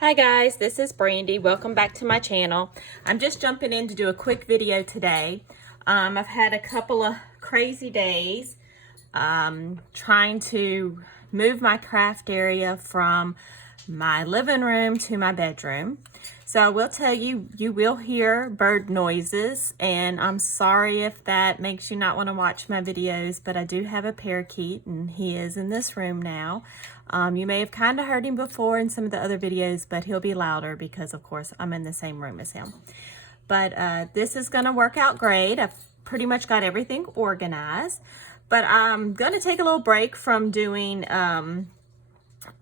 Hi guys, this is Brandy. Welcome back to my channel. I'm just jumping in to do a quick video today. I've had a couple of crazy days trying to move my craft area from my living room to my bedroom. So I will tell you, you will hear bird noises, and I'm sorry if that makes you not want to watch my videos, but I do have a parakeet and he is in this room now. You may have kind of heard him before in some of the other videos, but he'll be louder because of course I'm in the same room as him. But this is going to work out great. I've pretty much got everything organized, but I'm going to take a little break from doing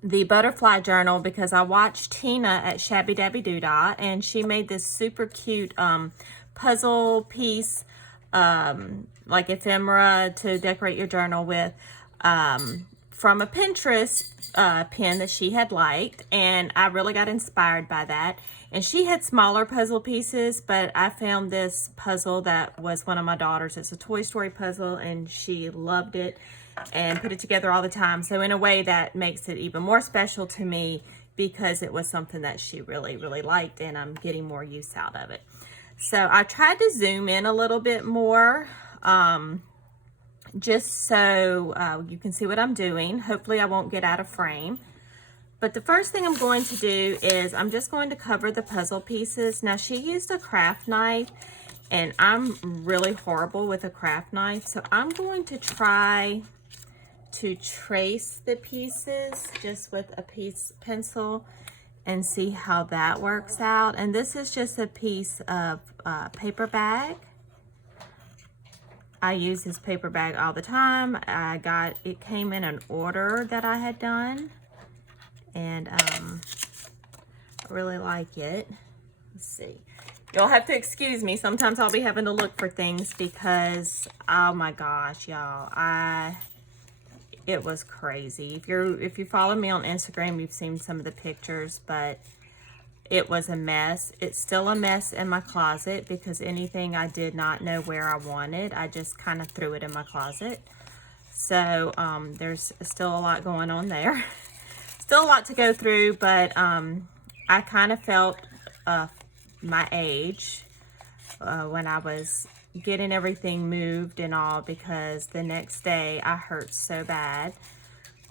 the butterfly journal because I watched Tina at Shabbydabbydoodah, and she made this super cute puzzle piece, like ephemera to decorate your journal with, from a Pinterest pin that she had liked, and I really got inspired by that. And she had smaller puzzle pieces, but I found this puzzle that was one of my daughter's. It's a Toy Story puzzle, and she loved it and put it together all the time. So in a way that makes it even more special to me because it was something that she really, really liked, and I'm getting more use out of it. So I tried to zoom in a little bit more, just so you can see what I'm doing. Hopefully I won't get out of frame. But the first thing I'm going to do is I'm just going to cover the puzzle pieces. Now she used a craft knife, and I'm really horrible with a craft knife. So I'm going to try to trace the pieces just with a pencil and see how that works out. And this is just a piece of paper bag. I use this paper bag all the time. It came in an order that I had done, and I really like it. Let's see. You'll have to excuse me. Sometimes I'll be having to look for things because, oh my gosh, y'all, it was crazy. If you follow me on Instagram, you've seen some of the pictures, but it was a mess. It's still a mess in my closet because anything I did not know where I wanted, I just kind of threw it in my closet. So there's still a lot going on there. Still a lot to go through, but I kind of felt my age when I was getting everything moved and all, because the next day I hurt so bad.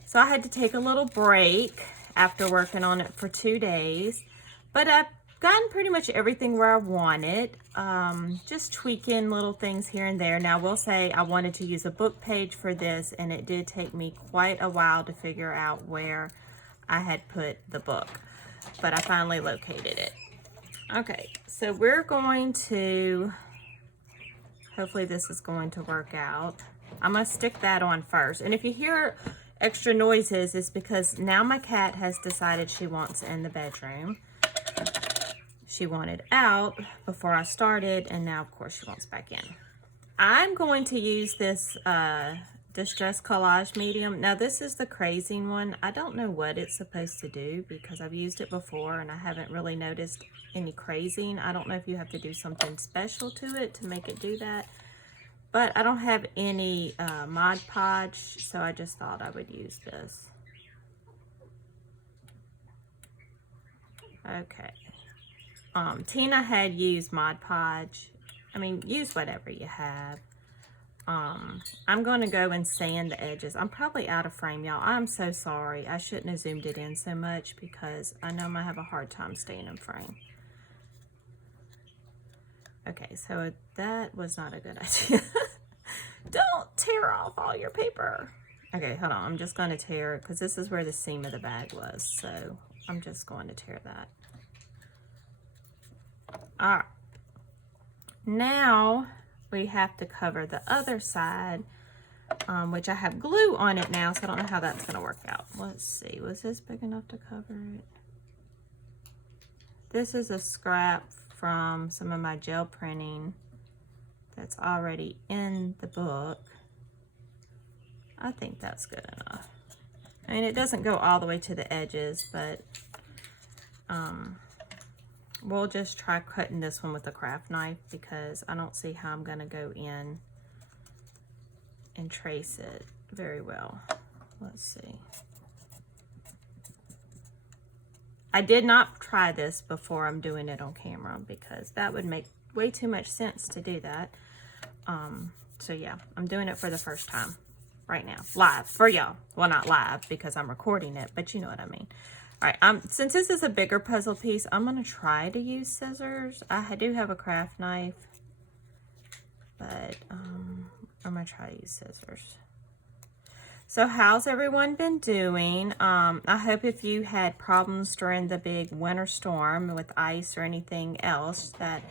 So I had to take a little break after working on it for 2 days. But I've gotten pretty much everything where I wanted, just tweaking little things here and there. Now, I will say I wanted to use a book page for this, and it did take me quite a while to figure out where I had put the book, but I finally located it. Okay, so we're going to, hopefully this is going to work out. I'm going to stick that on first. And if you hear extra noises, it's because now my cat has decided she wants in the bedroom. She wanted out before I started, and now of course she wants back in. I'm going to use this distress collage medium. Now this is the crazing one. I don't know what it's supposed to do because I've used it before and I haven't really noticed any crazing. I don't know if you have to do something special to it to make it do that, but I don't have any Mod Podge, so I just thought I would use this. Okay. Tina had used Mod Podge. I mean, use whatever you have. I'm going to go and sand the edges. I'm probably out of frame, y'all. I'm so sorry. I shouldn't have zoomed it in so much because I know I'm going to have a hard time staying in frame. Okay, so that was not a good idea. Don't tear off all your paper. Okay, hold on. I'm just going to tear it because this is where the seam of the bag was. So I'm just going to tear that. All right. Now we have to cover the other side, which I have glue on it now, so I don't know how that's going to work out. Let's see. Was this big enough to cover it? This is a scrap from some of my gel printing that's already in the book. I think that's good enough. I mean, it doesn't go all the way to the edges, but we'll just try cutting this one with a craft knife because I don't see how I'm going to go in and trace it very well. Let's see. I did not try this before I'm doing it on camera because that would make way too much sense to do that. So yeah, I'm doing it for the first time right now, live for y'all. Well, not live because I'm recording it, but you know what I mean. All right, since this is a bigger puzzle piece, I'm gonna try to use scissors. I do have a craft knife, but I'm gonna try to use scissors. So how's everyone been doing? I hope if you had problems during the big winter storm with ice or anything else that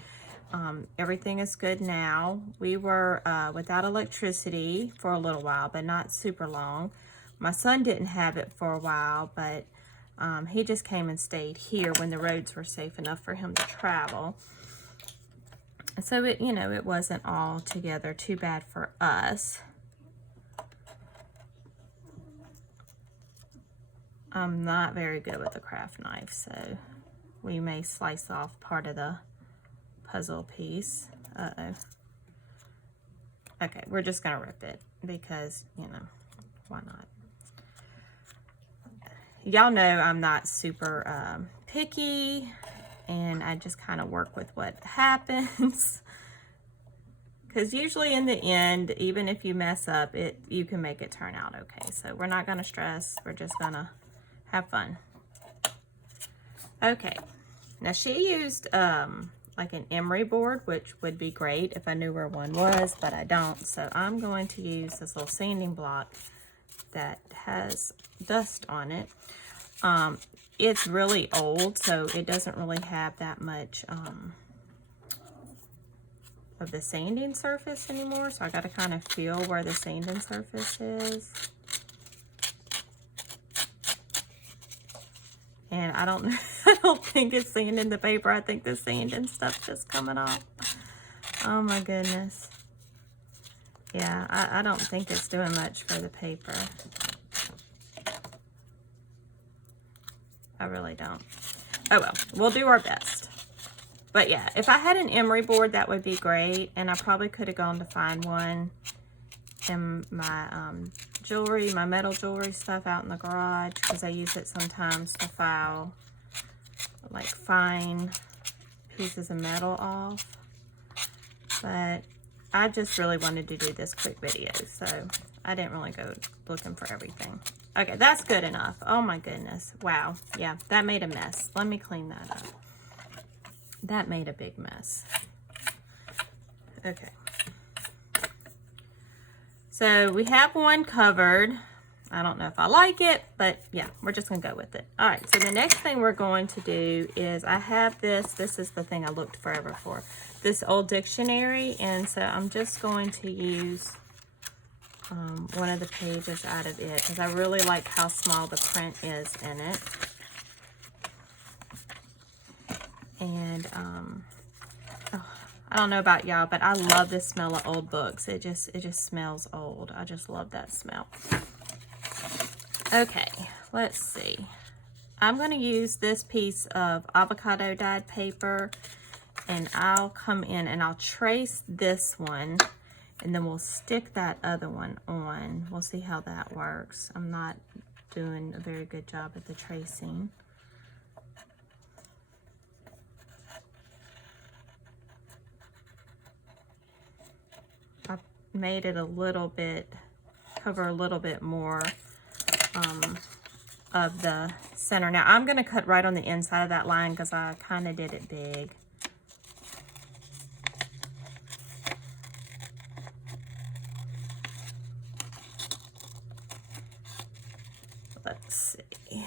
everything is good now. We were without electricity for a little while, but not super long. My son didn't have it for a while, but he just came and stayed here when the roads were safe enough for him to travel. So it, you know, it wasn't all together too bad for us. I'm not very good with a craft knife, so we may slice off part of the puzzle piece. Uh-oh. Okay, we're just gonna rip it because, you know, why not? Y'all know I'm not super picky, and I just kind of work with what happens. Because usually in the end, even if you mess up, you can make it turn out okay. So we're not gonna stress, we're just gonna have fun. Okay, now she used like an emery board, which would be great if I knew where one was, but I don't. So I'm going to use this little sanding block that has dust on it. It's really old, so it doesn't really have that much of the sanding surface anymore. So I got to kind of feel where the sanding surface is. And I don't think it's sanding the paper. I think the sanding stuff's just coming off. Oh my goodness. Yeah, I don't think it's doing much for the paper. I really don't. Oh well, we'll do our best. But yeah, if I had an emery board, that would be great. And I probably could have gone to find one in my jewelry, my metal jewelry stuff out in the garage, because I use it sometimes to file like fine pieces of metal off. But I just really wanted to do this quick video, so I didn't really go looking for everything. Okay, that's good enough. Oh my goodness. Wow. Yeah, that made a mess. Let me clean that up. That made a big mess. Okay. So we have one covered. I don't know if I like it, but yeah, we're just gonna go with it. All right, so the next thing we're going to do is I have this is the thing I looked forever for, this old dictionary. And so I'm just going to use one of the pages out of it because I really like how small the print is in it. And I don't know about y'all, but I love the smell of old books. It just smells old. I just love that smell. Okay, let's see. I'm going to use this piece of avocado dyed paper, and I'll come in and I'll trace this one, and then we'll stick that other one on. We'll see how that works. I'm not doing a very good job at the tracing. I made it a little bit, cover a little bit more of the center. Now I'm going to cut right on the inside of that line because I kind of did it big. Let's see.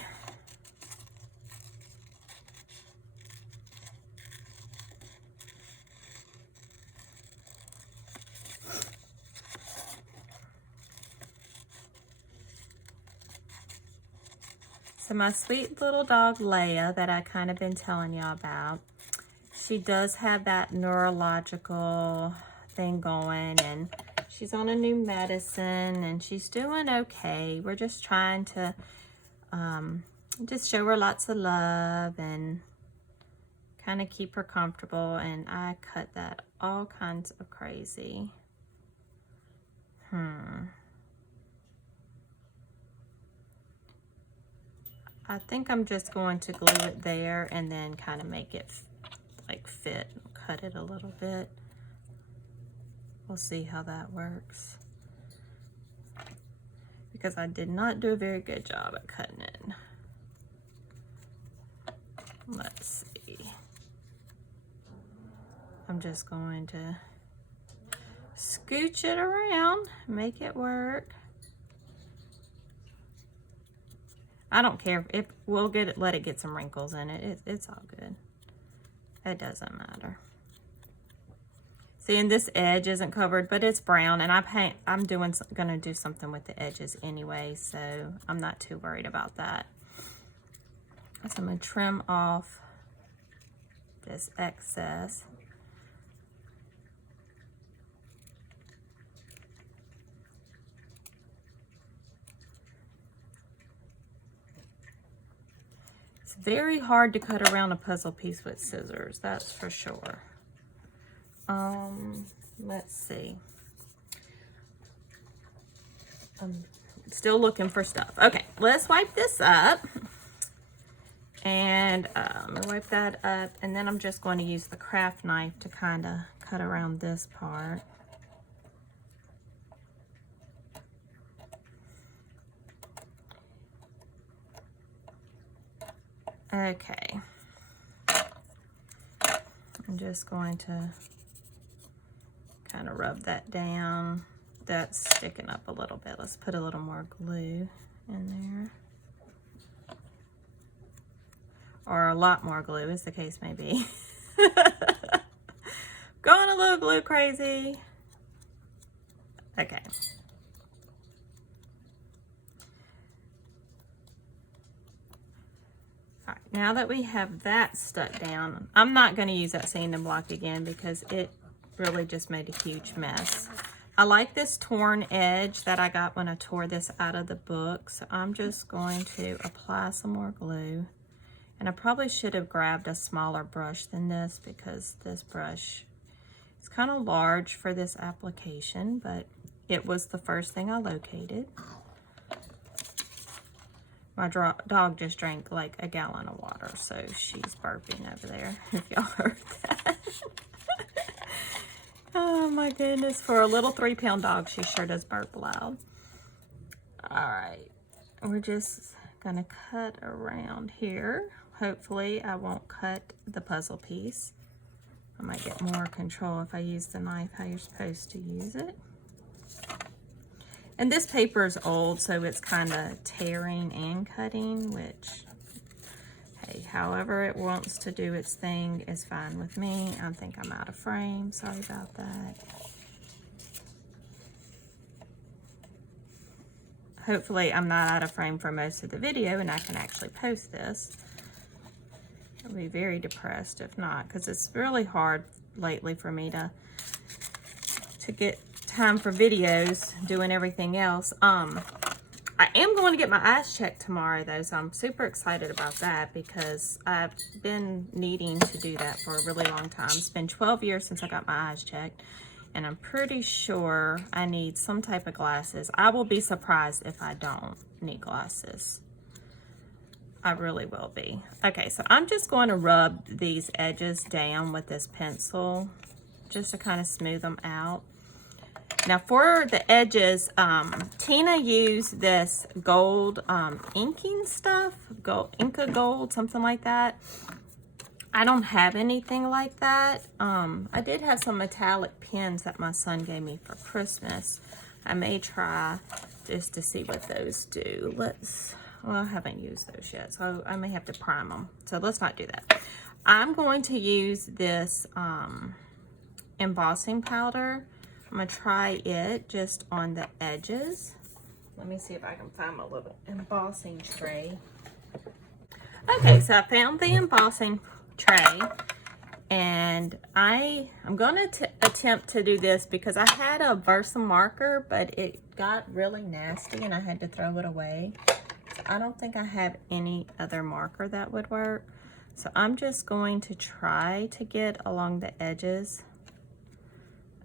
So my sweet little dog Leia that I kind of been telling y'all about, she does have that neurological thing going, and she's on a new medicine and she's doing okay. We're just trying to just show her lots of love and kind of keep her comfortable. And I cut that all kinds of crazy. I think I'm just going to glue it there and then kind of make it like fit, cut it a little bit. We'll see how that works. Because I did not do a very good job at cutting it. Let's see. I'm just going to scooch it around, make it work. I don't care if we'll get it, let it get some wrinkles in it. It's all good. It doesn't matter. See, and this edge isn't covered, but it's brown, and I'm gonna do something with the edges anyway, so I'm not too worried about that. So I'm gonna trim off this excess. It's very hard to cut around a puzzle piece with scissors, that's for sure. Let's see. I'm still looking for stuff. Okay, let's wipe this up. And I'm gonna wipe that up, and then I'm just going to use the craft knife to kind of cut around this part. Okay. I'm just going to kind of rub that down. That's sticking up a little bit. Let's put a little more glue in there. Or a lot more glue, as the case may be. Going a little glue crazy. Okay. All right, now that we have that stuck down, I'm not going to use that sanding block again because it really just made a huge mess. I like this torn edge that I got when I tore this out of the book, so I'm just going to apply some more glue. And I probably should have grabbed a smaller brush than this because this brush is kind of large for this application, but it was the first thing I located. My dog just drank like a gallon of water, so she's burping over there, if y'all heard that. Oh my goodness, for a little 3-pound dog, she sure does burp loud. All right, we're just gonna cut around here. Hopefully I won't cut the puzzle piece. I might get more control if I use the knife how you're supposed to use it. And this paper is old, so it's kind of tearing and cutting, which, hey, however it wants to do its thing is fine with me. I think I'm out of frame. Sorry about that. Hopefully I'm not out of frame for most of the video and I can actually post this. I'll be very depressed if not, because it's really hard lately for me to get time for videos, doing everything else. I am going to get my eyes checked tomorrow though, so I'm super excited about that because I've been needing to do that for a really long time. It's been 12 years since I got my eyes checked, and I'm pretty sure I need some type of glasses. I will be surprised if I don't need glasses. I really will be. Okay, so I'm just going to rub these edges down with this pencil just to kind of smooth them out. Now for the edges, Tina used this gold inking stuff, Inca Gold, something like that. I don't have anything like that. I did have some metallic pens that my son gave me for Christmas. I may try just to see what those do. Well, I haven't used those yet, so I may have to prime them. So let's not do that. I'm going to use this embossing powder. I'm gonna try it just on the edges. Let me see if I can find my little embossing tray. Okay, so I found the embossing tray, and I'm gonna attempt to do this because I had a Versa marker, but it got really nasty and I had to throw it away. So I don't think I have any other marker that would work. So I'm just going to try to get along the edges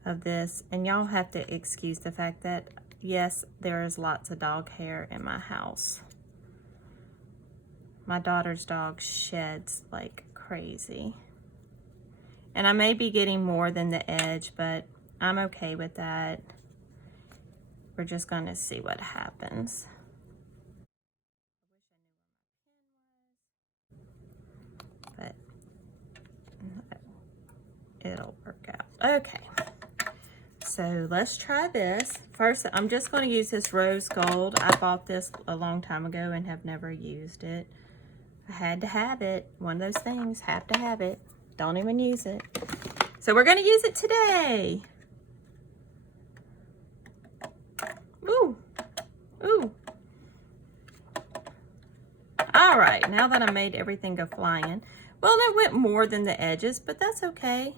of this, and y'all have to excuse the fact that yes, there is lots of dog hair in my house. My daughter's dog sheds like crazy. And I may be getting more than the edge, but I'm okay with that. We're just going to see what happens. But it'll work out. Okay. So let's try this. First, I'm just going to use this rose gold. I bought this a long time ago and have never used it. I had to have it. One of those things, have to have it. Don't even use it. So we're going to use it today. Ooh. Ooh. All right, now that I made everything go flying. Well, it went more than the edges, but that's okay.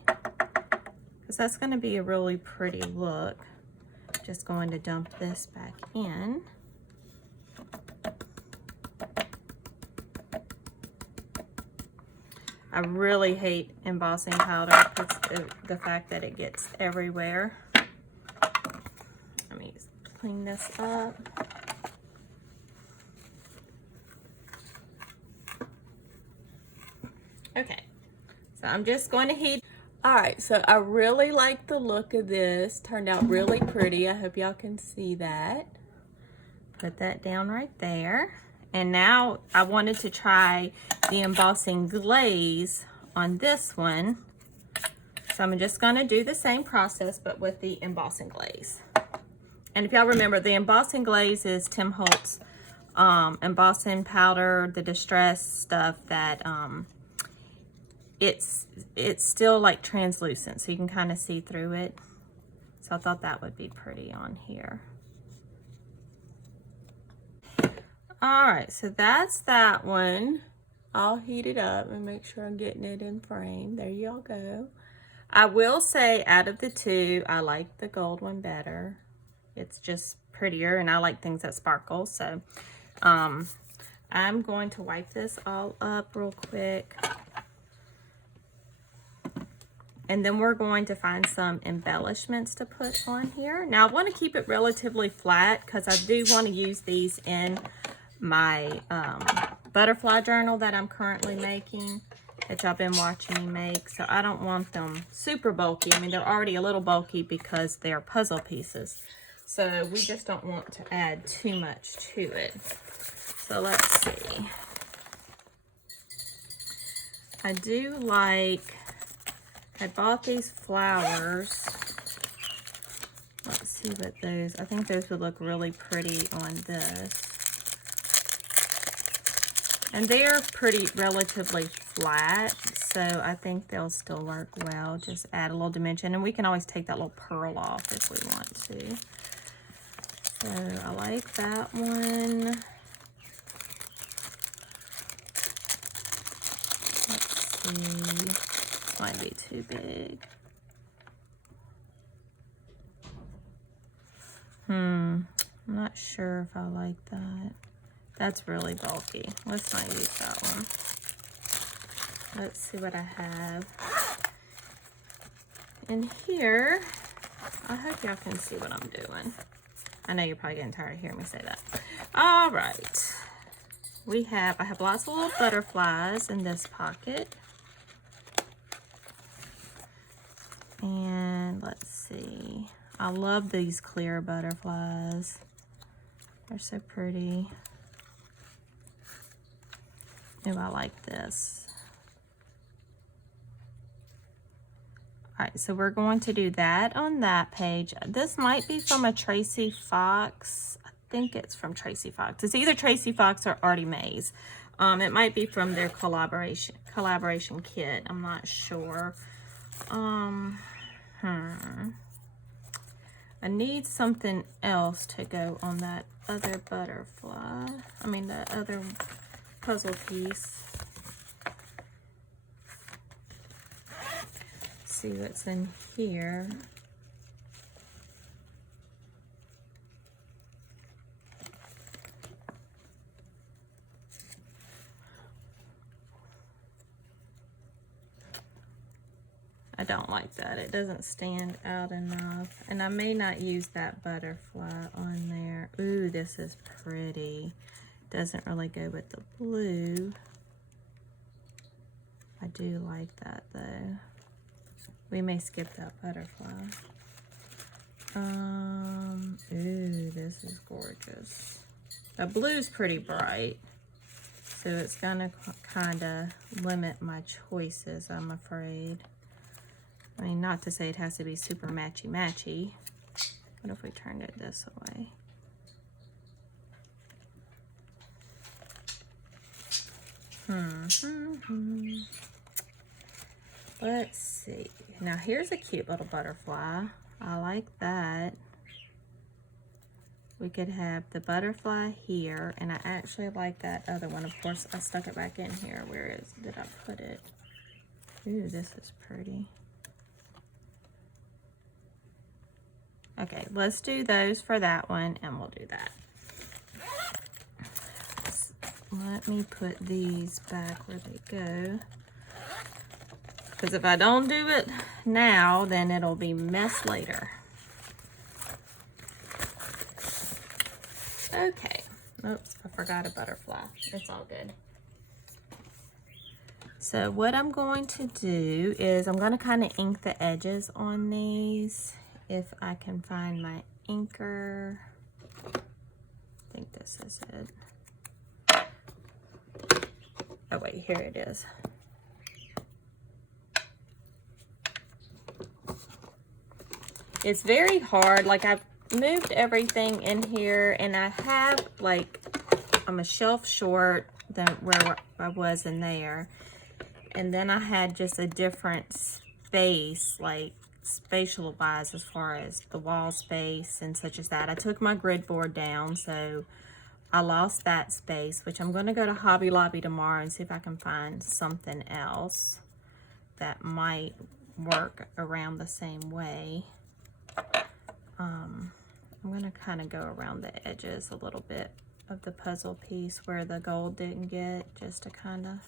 Because that's going to be a really pretty look. Just going to dump this back in. I really hate embossing powder because the fact that it gets everywhere. Let me clean this up. Okay, so I'm just going to heat. All right, so I really like the look of this. Turned out really pretty. I hope y'all can see that. Put that down right there. And now I wanted to try the embossing glaze on this one. So I'm just gonna do the same process, but with the embossing glaze. And if y'all remember, the embossing glaze is Tim Holtz embossing powder, the distressed stuff that it's still like translucent, so you can kind of see through it. So I thought that would be pretty on here. All right, so that's that one. I'll heat it up and make sure I'm getting it in frame. There y'all go. I will say out of the two, I like the gold one better. It's just prettier and I like things that sparkle. So I'm going to wipe this all up real quick. And then we're going to find some embellishments to put on here. Now I want to keep it relatively flat because I do want to use these in my butterfly journal that I'm currently making, that y'all been watching me make. So I don't want them super bulky. I mean, they're already a little bulky because they're puzzle pieces. So we just don't want to add too much to it. So let's see. I do like, I bought these flowers. Let's see what those, I think those would look really pretty on this. And they're pretty relatively flat, so I think they'll still work well. Just add a little dimension, and we can always take that little pearl off if we want to. So I like that one. Let's see, might be too big. I'm not sure if I like that. That's really bulky. Let's not use that one. Let's see what I have. In here, I hope y'all can see what I'm doing. I know you're probably getting tired of hearing me say that. All right. I have lots of little butterflies in this pocket. And let's see. I love these clear butterflies. They're so pretty. Ooh, I like this. All right, so we're going to do that on that page. This might be from a Tracy Fox. I think it's from Tracy Fox. It's either Tracy Fox or Artie Mays. It might be from their collaboration kit. I'm not sure. I need something else to go on that other butterfly. I mean, the other puzzle piece. Let's see what's in here. I don't like that. It doesn't stand out enough. And I may not use that butterfly on there. Ooh, this is pretty. doesn't really go with the blue. I do like that though. We may skip that butterfly. Ooh, this is gorgeous. The blue's pretty bright, so it's gonna kind of limit my choices, I'm afraid. I mean, not to say it has to be super matchy-matchy. What if we turned it this way? Let's see. Now here's a cute little butterfly. I like that. We could have the butterfly here, and I actually like that other one. Of course, I stuck it back in here. Where did I put it? Ooh, this is pretty. Okay, let's do those for that one, and we'll do that. Let me put these back where they go. Because if I don't do it now, then it'll be mess later. Okay. Oops, I forgot a butterfly. It's all good. So what I'm going to do is I'm going to kind of ink the edges on these. If I can find my inker. I think this is it. Oh wait, here it is. It's very hard. Like, I've moved everything in here, and I have, like, I'm a shelf short than where I was in there. And then I had just a different space, like spatial wise, as far as the wall space and such as that. I took my grid board down, so I lost that space, which I'm going to go to Hobby Lobby tomorrow and see if I can find something else that might work around the same way. I'm going to kind of go around the edges a little bit of the puzzle piece where the gold didn't get, just to kind of...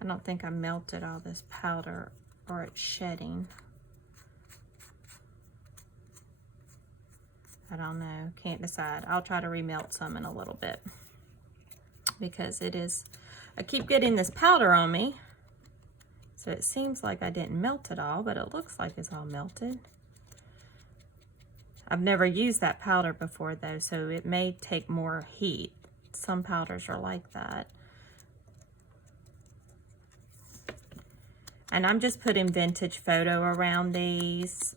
I don't think I melted all this powder, or it's shedding. I don't know, can't decide. I'll try to remelt some in a little bit, because it is, I keep getting this powder on me. So it seems like I didn't melt it all, but it looks like it's all melted. I've never used that powder before though, so it may take more heat. Some powders are like that. And I'm just putting vintage photo around these,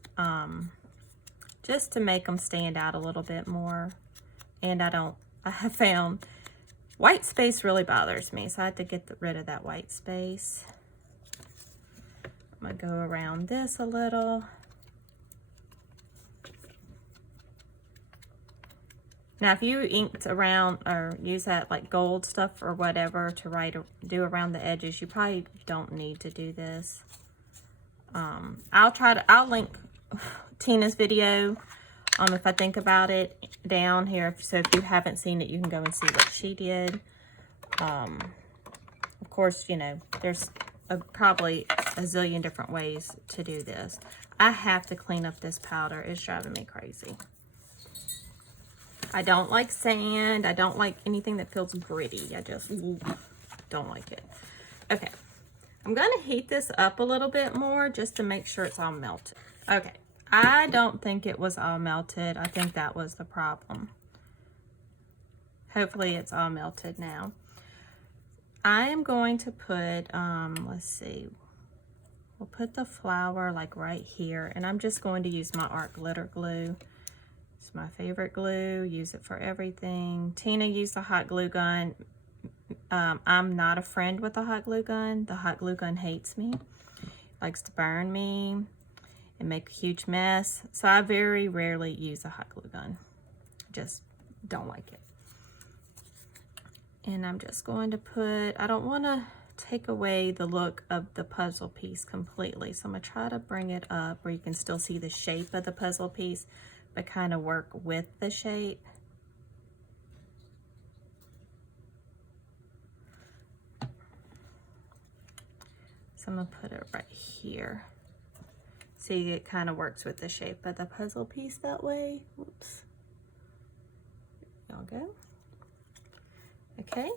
just to make them stand out a little bit more. And I have found white space really bothers me, so I have to get rid of that white space. I'm gonna go around this a little. Now, if you inked around or use that like gold stuff or whatever to do around the edges, you probably don't need to do this. I'll link Tina's video, if I think about it, down here. So if you haven't seen it, you can go and see what she did. Of course, you know, there's probably a zillion different ways to do this. I have to clean up this powder. It's driving me crazy. I don't like sand. I don't like anything that feels gritty. I just don't like it. Okay. I'm going to heat this up a little bit more just to make sure it's all melted. Okay. I don't think it was all melted. I think that was the problem. Hopefully it's all melted now. I am going to put, let's see. We'll put the flower like right here. And I'm just going to use my art glitter glue. My favorite glue, use it for everything. Tina used a hot glue gun. I'm not a friend with the hot glue gun. The hot glue gun hates me, likes to burn me and make a huge mess. So I very rarely use a hot glue gun. Just don't like it. And I'm just going to put, I don't want to take away the look of the puzzle piece completely. So I'm going to try to bring it up where you can still see the shape of the puzzle piece, but kind of work with the shape. So I'm gonna put it right here. See, it kind of works with the shape of the puzzle piece that way. Whoops. go. Okay,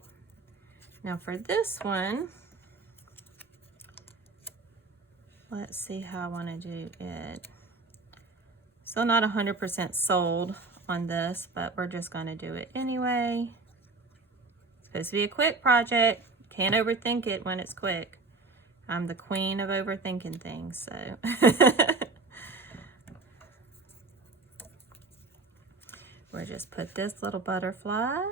now for this one, let's see how I want to do it. Still not 100% sold on this, but we're just going to do it anyway. It's supposed to be a quick project. Can't overthink it when it's quick. I'm the queen of overthinking things, so. We'll just put this little butterfly.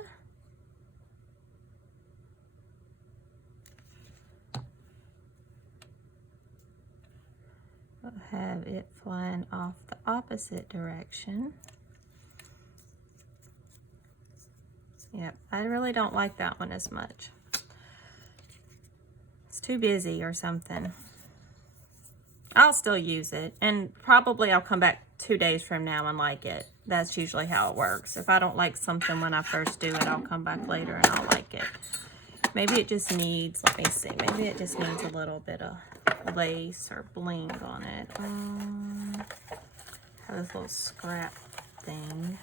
We'll have it flying off the opposite direction. Yep, I really don't like that one as much. It's too busy or something. I'll still use it, and probably I'll come back 2 days from now and like it. That's usually how it works. If I don't like something when I first do it, I'll come back later and I'll like it. Maybe it just needs, let me see, maybe it just needs a little bit of lace or bling on it. Have this little scrap thing.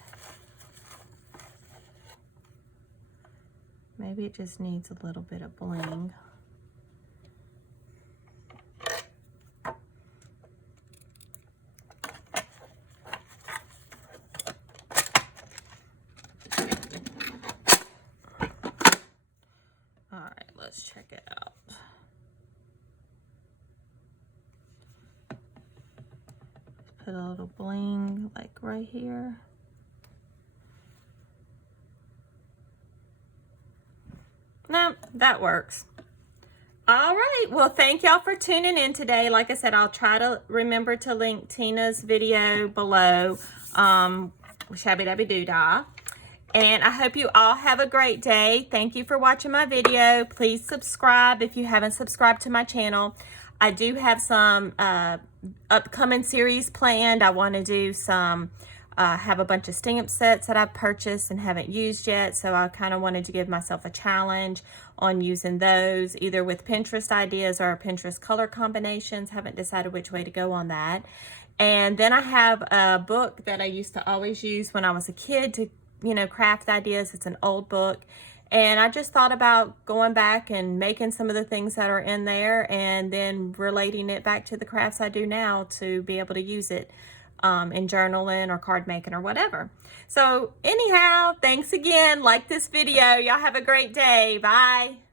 Maybe it just needs a little bit of bling. All right, let's check it out. Put a little bling like right here. No, that works. All right, well, thank y'all for tuning in today. Like I said, I'll try to remember to link Tina's video below, Shabbydabbydoodah. And I hope you all have a great day. Thank you for watching my video. Please subscribe if you haven't subscribed to my channel. I do have some upcoming series planned. I want to do some, have a bunch of stamp sets that I've purchased and haven't used yet. So I kind of wanted to give myself a challenge on using those, either with Pinterest ideas or Pinterest color combinations. Haven't decided which way to go on that. And then I have a book that I used to always use when I was a kid to, you know, craft ideas. It's an old book. And I just thought about going back and making some of the things that are in there and then relating it back to the crafts I do now to be able to use it in journaling or card making or whatever. So anyhow, thanks again. Like this video. Y'all have a great day. Bye.